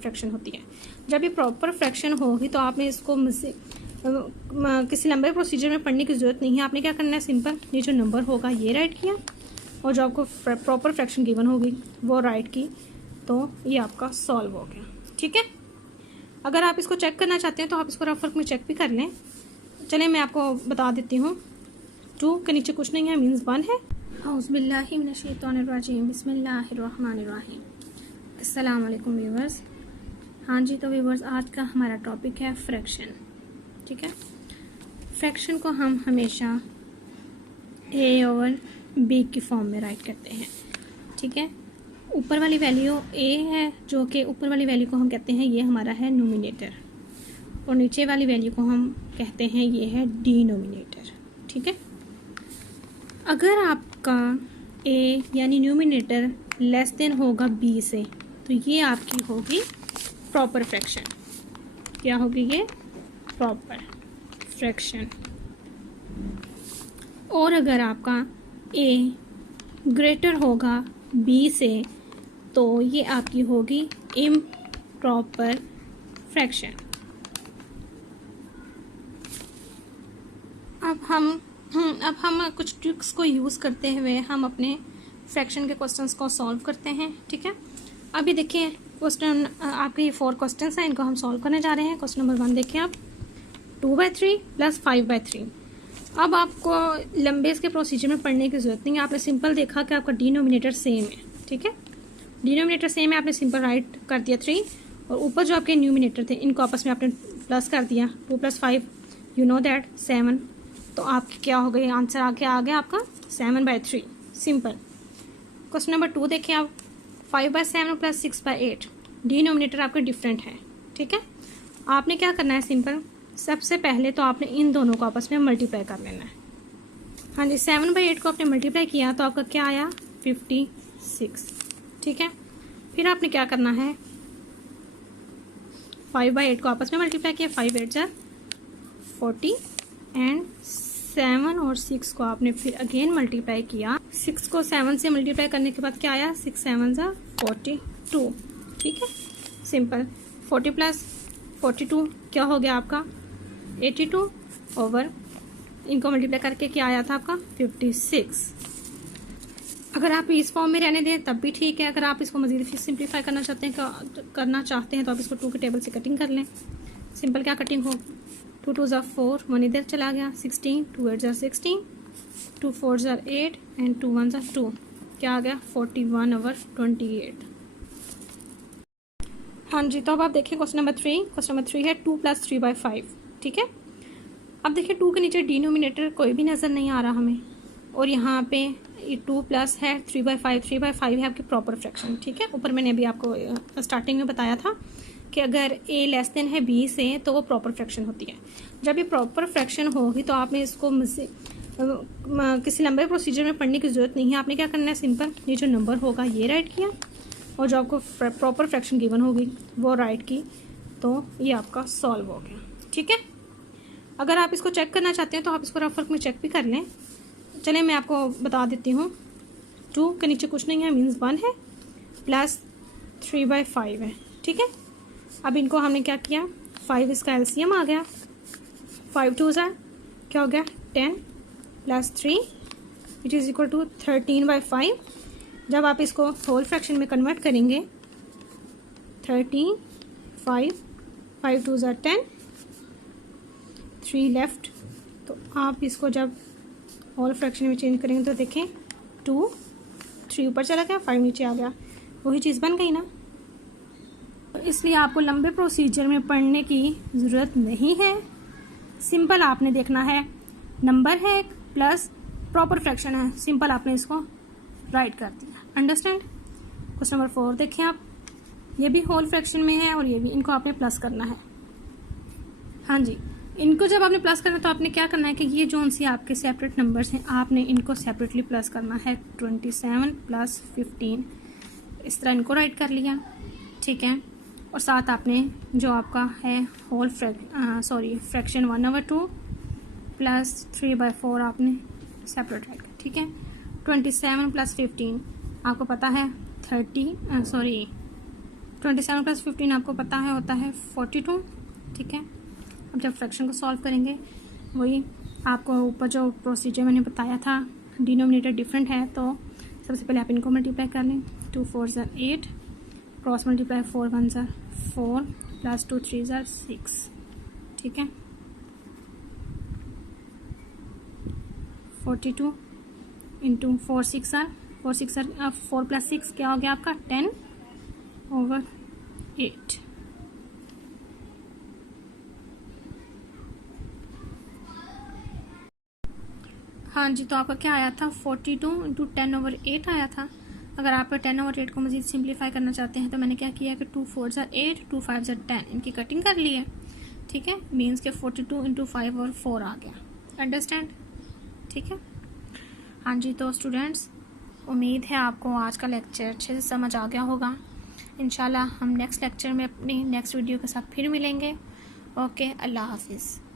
Fraction होती है। जब ये प्रॉपर फ्रैक्शन होगी तो आपने इसको किसी लंबे प्रोसीजर में पढ़ने की ज़रूरत नहीं है। आपने क्या करना है, सिंपल ये जो नंबर होगा ये राइट किया और जो आपको प्रॉपर फ्रैक्शन गिवन होगी वो राइट की, तो ये आपका सॉल्व हो गया। ठीक है, अगर आप इसको चेक करना चाहते हैं तो आप इसको रफ वर्क में चेक भी कर लें। चलें मैं आपको बता देती हूँ। 2 के नीचे कुछ नहीं है, मीन्स 1 है। औज़ुबिल्लाहि मिनश्शैतानिर्रजीम, बिस्मिल्लाहिर्रहमानिर्रहीम। अस्सलाम वालेकुम व्यूवर्स। हाँ जी, तो व्यूवर्स आज का हमारा टॉपिक है फ्रैक्शन। ठीक है, फ्रैक्शन को हम हमेशा ए और बी की फॉर्म में राइट करते हैं। ठीक है, ऊपर वाली वैल्यू ए है, जो कि ऊपर वाली वैल्यू को हम कहते हैं ये हमारा है नोमिनेटर, और नीचे वाली वैल्यू को हम कहते हैं ये है डिनोमिनेटर। ठीक है, अगर आपका ए यानी न्यूमिनेटर लेस देन होगा बी से तो ये आपकी होगी प्रॉपर फ्रैक्शन। क्या होगी ये? Proper fraction. और अगर आपका ए ग्रेटर होगा बी से तो ये आपकी होगी इम्प्रॉपर फ्रैक्शन। अब हम कुछ ट्रिक्स को यूज़ करते हुए हम अपने फ्रैक्शन के क्वेश्चंस को सॉल्व करते हैं। ठीक है, अभी देखिए क्वेश्चन आपके ये 4 क्वेश्चंस हैं, इनको हम सॉल्व करने जा रहे हैं। क्वेश्चन नंबर 1 देखिए आप, 2/3 + 5/3। अब आपको लंबे इसके प्रोसीजर में पढ़ने की ज़रूरत नहीं है। आपने सिंपल देखा कि आपका डिनोमिनेटर सेम है। ठीक है, डिनोमिनेटर सेम है, आपने सिंपल राइट कर दिया 3, और ऊपर जो आपके न्यूमिनेटर थे इनको आपस में आपने प्लस कर दिया। 2 + 5 यू नो दैट 7, तो आपकी क्या हो गई, आंसर आ गया आपका 7/3। सिंपल। क्वेश्चन नंबर 2 देखिए आप, 5/7 + 6/8। डिनोमिनेटर आपके डिफरेंट है। ठीक है, आपने क्या करना है, सिंपल सबसे पहले तो आपने इन दोनों को आपस में मल्टीप्लाई कर लेना है। हाँ जी, 7/8 को आपने मल्टीप्लाई किया तो आपका क्या आया, 56। ठीक है, फिर आपने क्या करना है, 5/8 को आपस में मल्टीप्लाई किया, 5/8 = 40, एंड 7 और 6 को आपने फिर अगेन मल्टीप्लाई किया। 6 को 7 से मल्टीप्लाई करने के बाद क्या आया, 6 7 = 42। ठीक है, सिंपल। 40 + 42 क्या हो गया आपका, 82, ओवर इनको मल्टीप्लाई करके क्या आया था आपका, 56। अगर आप इस फॉर्म में रहने दें तब भी ठीक है। अगर आप इसको मज़ीद सिंप्लीफाई करना चाहते हैं तो आप इसको 2 के टेबल से कटिंग कर लें। सिंपल क्या कटिंग हो, 2 2 = 4, 1 इधर चला गया, 16, 2 8 = 16, 2 4 = 8, एंड 2 1 = 2, क्या आ गया, 41/28। हाँ जी, तो अब आप देखिए क्वेश्चन नंबर 3। क्वेश्चन नंबर 3 है 2 + 3/5। ठीक है, अब देखिए 2 के नीचे डिनोमिनेटर कोई भी नज़र नहीं आ रहा हमें, और यहाँ पे ये 2 प्लस है 3/5, 3/5 है आपकी प्रॉपर फ्रैक्शन। ठीक है, ऊपर मैंने अभी आपको स्टार्टिंग में बताया था कि अगर ए लेस देन है बी से तो वो प्रॉपर फ्रैक्शन होती है। जब ये प्रॉपर फ्रैक्शन होगी तो आपने इसको किसी लंबे प्रोसीजर में पढ़ने की ज़रूरत नहीं है। आपने क्या करना है, सिंपल ये जो नंबर होगा ये राइट किया और जो आपको प्रॉपर फ्रैक्शन गिवन होगी वो राइट की, तो ये आपका सॉल्व हो गया। ठीक है, अगर आप इसको चेक करना चाहते हैं तो आप इसको रफ वर्क में चेक भी कर लें। चलें मैं आपको बता देती हूँ। 2 के नीचे कुछ नहीं है, मीन्स 1 है, प्लस 3/5 है। ठीक है, अब इनको हमने क्या किया, 5 इसका एलसीएम आ गया, 5 2 ज़ा क्या हो गया, 10 + 3 विच इज़ इक्वल टू 13/5। जब आप इसको होल फ्रैक्शन में कन्वर्ट करेंगे, 13, 5 2 ज़ा 10, 3 लेफ्ट, तो आप इसको जब होल फ्रैक्शन में चेंज करेंगे तो देखें 2, 3 ऊपर चला गया, 5 नीचे आ गया, वही चीज़ बन गई ना। इसलिए आपको लंबे प्रोसीजर में पढ़ने की ज़रूरत नहीं है। सिंपल आपने देखना है, नंबर है एक प्लस प्रॉपर फ्रैक्शन है, सिंपल आपने इसको राइट कर दिया। अंडरस्टैंड। क्वेश्चन नंबर 4 देखें आप, ये भी होल फ्रैक्शन में है और ये भी, इनको आपने प्लस करना है। हाँ जी, इनको जब आपने प्लस करना है तो आपने क्या करना है कि ये जो सी आपके सेपरेट नंबर्स हैं आपने इनको सेपरेटली प्लस करना है। 27 + 15 इस तरह इनको राइट कर लिया। ठीक है, और साथ आपने जो आपका है होल फ्रैक्शन 1/2 + 3/4 आपने सेपरेट राइट कर। ठीक है, 27 + 15 आपको पता है 27 प्लस 15 आपको पता है होता है 42, ठीक है। अब जब फ्रैक्शन को सॉल्व करेंगे वही आपको ऊपर जो प्रोसीजर मैंने बताया था, डिनोमिनेटर डिफरेंट है तो सबसे पहले आप इनको मल्टीप्लाई कर लें। 2 4 ज़ा 8, क्रॉस मल्टीप्लाई 4 1 ज़ा 4 प्लस 2 3 ज़ा 6, ठीक है। 42 इंटू 4 6 4 प्लस 6 क्या हो गया आपका 10/8। हाँ जी, तो आपका क्या आया था 42 इंटू 10/8 आया था। अगर आप 10/8 को मज़ीद सिंप्लीफाई करना चाहते हैं तो मैंने क्या किया कि 2 4 ज़ा 8, 2 5 ज़ा 10, इनकी कटिंग कर ली है, ठीक है। मीन्स के 42 इंटू 5 और 4 आ गया। अंडरस्टैंड, ठीक है। हाँ जी, तो स्टूडेंट्स उम्मीद है आपको आज का लेक्चर अच्छे से समझ आ गया होगा। इंशाल्लाह हम नेक्स्ट लेक्चर में अपनी नेक्स्ट वीडियो के साथ फिर मिलेंगे। ओके, अल्लाह हाफिज़।